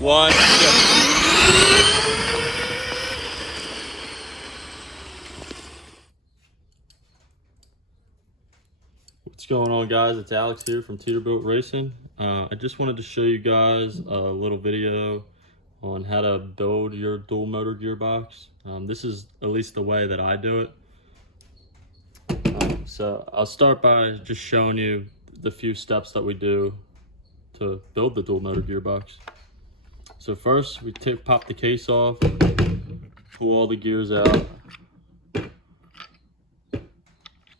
One, go. What's going on, guys? It's Alex here from Teeterbilt Racing. I just wanted to show you guys a little video on how to build your dual motor gearbox. This is at least the way that I do it. So I'll start by just showing you the few steps that we do to build the dual motor gearbox. So first, we pop the case off, pull all the gears out.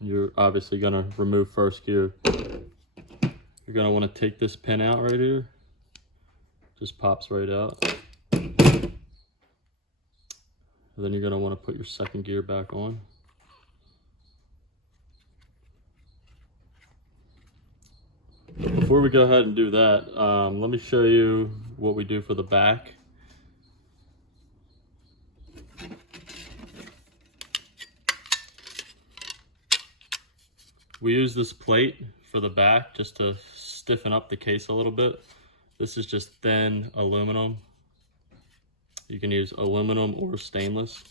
You're obviously gonna remove first gear. You're gonna wanna take this pin out right here. Just pops right out. And then you're gonna wanna put your second gear back on. Before we go ahead and do that, let me show you what we do for the back. We use this plate for the back just to stiffen up the case a little bit. This is just thin aluminum. You can use aluminum or stainless.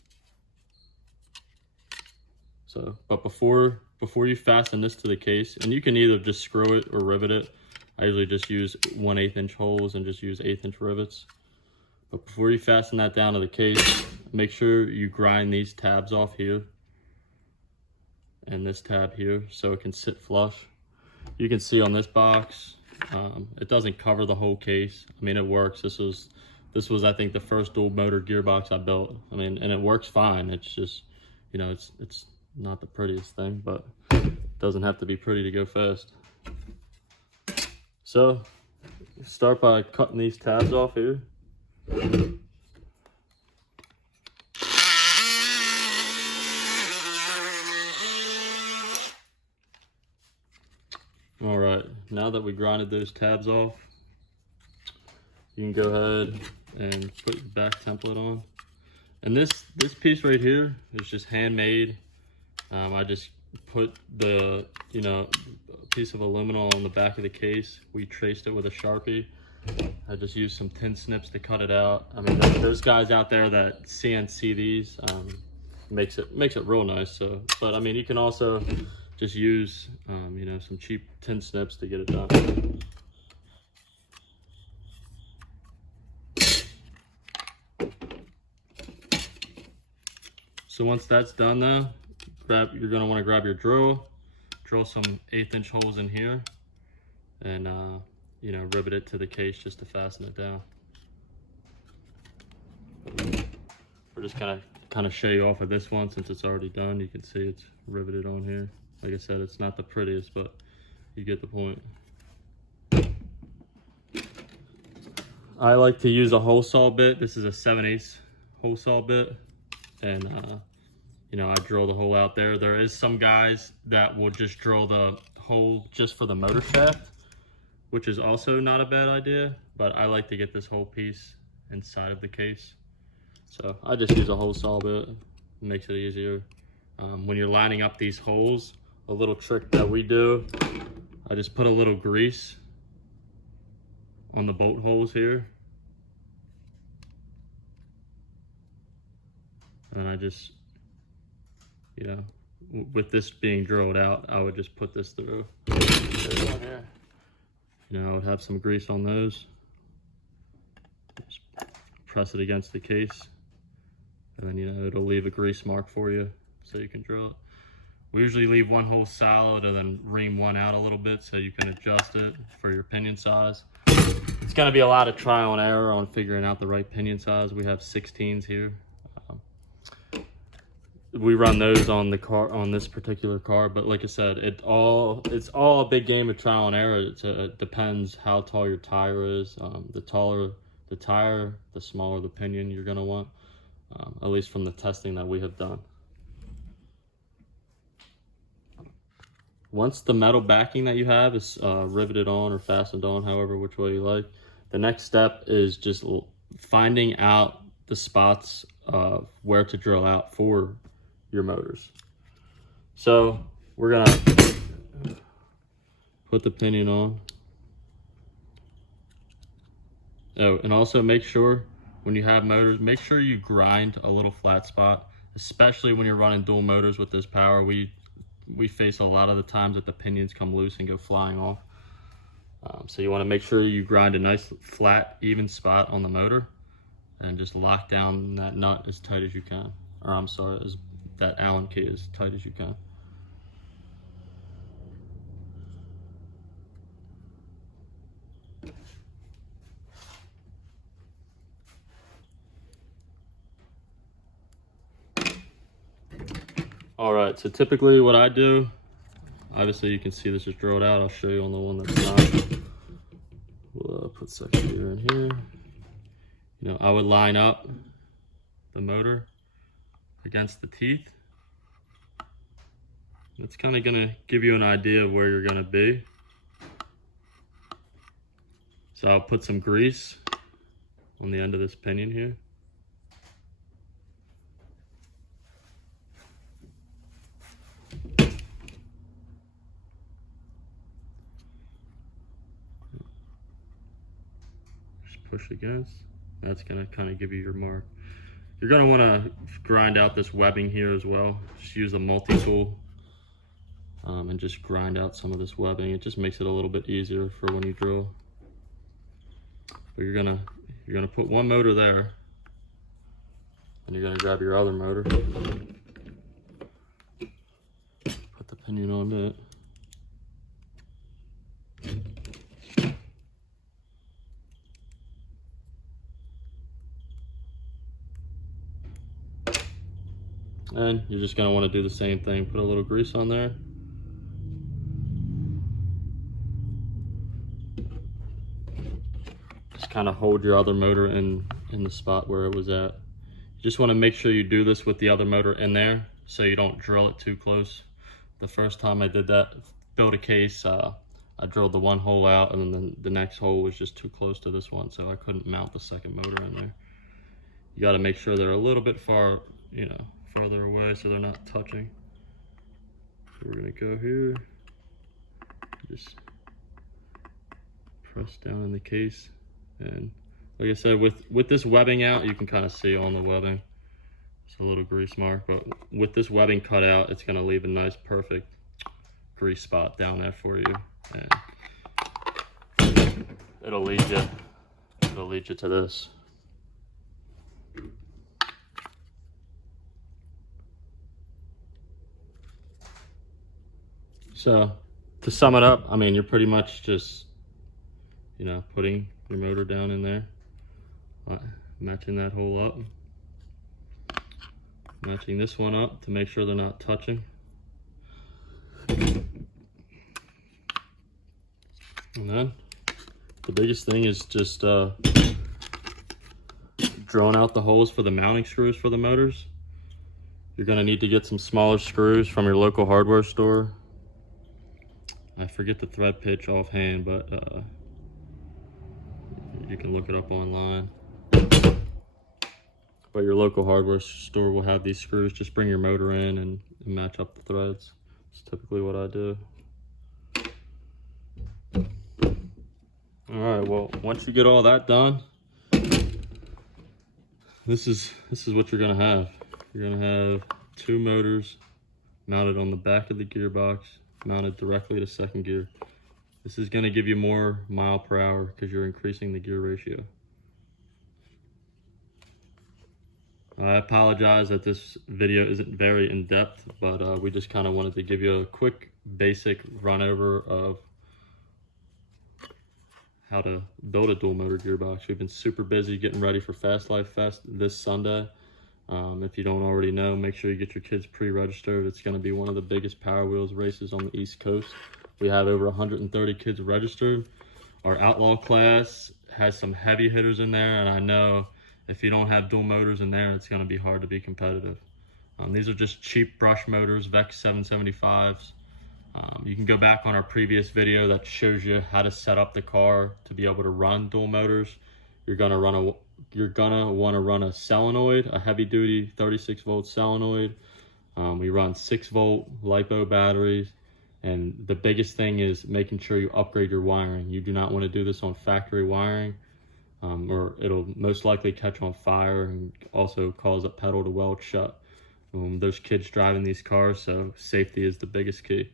So, but before you fasten this to the case, and you can either just screw it or rivet it. I usually just use 1/8 inch holes and just use 1/8 inch rivets. But before you fasten that down to the case, make sure you grind these tabs off here and this tab here so it can sit flush. You can see on this box, it doesn't cover the whole case. I mean, it works. This was I think the first dual motor gearbox I built. I mean, and it works fine. It's just, you know, it's not the prettiest thing, but it doesn't have to be pretty to go fast. So start by cutting these tabs off here. All right, now that we grinded those tabs off, you can go ahead and put your back template on. And this piece right here is just handmade. I just put the, you know, piece of aluminum on the back of the case. We traced it with a Sharpie. I just used some tin snips to cut it out. I mean, there's guys out there that CNC these, makes it real nice. So, but I mean, you can also just use, you know, some cheap tin snips to get it done. So once that's done though, you're gonna wanna grab your drill some 1/8 inch holes in here, and you know, rivet it to the case just to fasten it down. We're just kind of show you off of this one since it's already done. You can see it's riveted on here. Like I said, it's not the prettiest, but you get the point. I like to use a hole saw bit. This is a 7/8 hole saw bit, and you know, I drill the hole out there. There is some guys that will just drill the hole just for the motor shaft, which is also not a bad idea, but I like to get this whole piece inside of the case. So I just use a hole saw bit. It makes it easier. When you're lining up these holes, a little trick that we do, I just put a little grease on the bolt holes here. And I just, you know, with this being drilled out, I would just put this through. You know, I would have some grease on those. Just press it against the case, and then, you know, it'll leave a grease mark for you so you can drill it. We usually leave one hole solid and then ream one out a little bit so you can adjust it for your pinion size. It's gonna be a lot of trial and error on figuring out the right pinion size. We have 16s here. We run those on the car, on this particular car, but like I said, it's all a big game of trial and error. It depends how tall your tire is. The taller the tire, the smaller the pinion you're gonna want, at least from the testing that we have done. Once the metal backing that you have is riveted on or fastened on, however which way you like, the next step is just finding out the spots of where to drill out for your motors. So we're gonna put the pinion on. Oh, and also make sure when you have motors, make sure you grind a little flat spot, especially when you're running dual motors with this power. We face a lot of the times that the pinions come loose and go flying off. So you want to make sure you grind a nice flat, even spot on the motor and just lock down that nut as tight as you can. Or I'm sorry, that Allen key as tight as you can. All right, so typically what I do, obviously you can see this is drilled out. I'll show you on the one that's not. We'll put second gear in here. You know, I would line up the motor against the teeth. It's kind of gonna give you an idea of where you're gonna be. So I'll put some grease on the end of this pinion here. Push against. That's going to kind of give you your mark. You're going to want to grind out this webbing here as well. Just use a multi-tool and just grind out some of this webbing. It just makes it a little bit easier for when you drill. But you're gonna put one motor there, and you're gonna grab your other motor. Put the pinion on it. And you're just going to want to do the same thing. Put a little grease on there. Just kind of hold your other motor in the spot where it was at. You just want to make sure you do this with the other motor in there so you don't drill it too close. The first time I did that, built a case, I drilled the one hole out, and then the next hole was just too close to this one, so I couldn't mount the second motor in there. You got to make sure they're a little bit far, you know, farther away so they're not touching. So we're gonna go here, just press down in the case, and like I said, with this webbing out, you can kind of see on the webbing, it's a little grease mark, but with this webbing cut out, it's gonna leave a nice perfect grease spot down there for you, and it'll lead you to this. So to sum it up, I mean, you're pretty much just, you know, putting your motor down in there, matching that hole up, matching this one up to make sure they're not touching. And then the biggest thing is just drilling out the holes for the mounting screws for the motors. You're gonna need to get some smaller screws from your local hardware store. I forget the thread pitch offhand, but you can look it up online. But your local hardware store will have these screws. Just bring your motor in and match up the threads. It's typically what I do. All right, well, once you get all that done, this is what you're gonna have. You're gonna have two motors mounted on the back of the gearbox, mounted directly to second gear. This is going to give you more mile per hour because you're increasing the gear ratio. I apologize that this video isn't very in-depth, but we just kind of wanted to give you a quick basic run over of how to build a dual motor gearbox. We've been super busy getting ready for Fast Life Fest this Sunday. If you don't already know, make sure you get your kids pre-registered. It's going to be one of the biggest Power Wheels races on the East Coast. We have over 130 kids registered. Our Outlaw class has some heavy hitters in there, and I know if you don't have dual motors in there, it's going to be hard to be competitive. These are just cheap brush motors, Vex 775s. You can go back on our previous video that shows you how to set up the car to be able to run dual motors. You're gonna want to run a solenoid, a heavy duty 36 volt solenoid. We run 6 volt LiPo batteries, and the biggest thing is making sure you upgrade your wiring. You do not want to do this on factory wiring. or it'll most likely catch on fire and also cause a pedal to weld shut. There's kids driving these cars, so safety is the biggest key.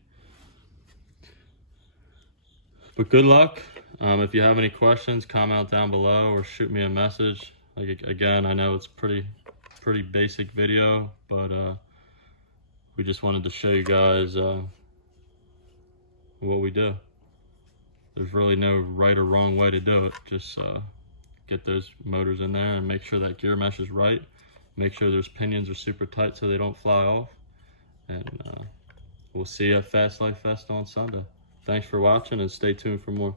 But good luck. If you have any questions, comment down below or shoot me a message. Like, again, I know it's pretty basic video, but we just wanted to show you guys what we do. There's really no right or wrong way to do it. Just get those motors in there and make sure that gear mesh is right. Make sure those pinions are super tight so they don't fly off. And we'll see you at Fast Life Fest on Sunday. Thanks for watching and stay tuned for more.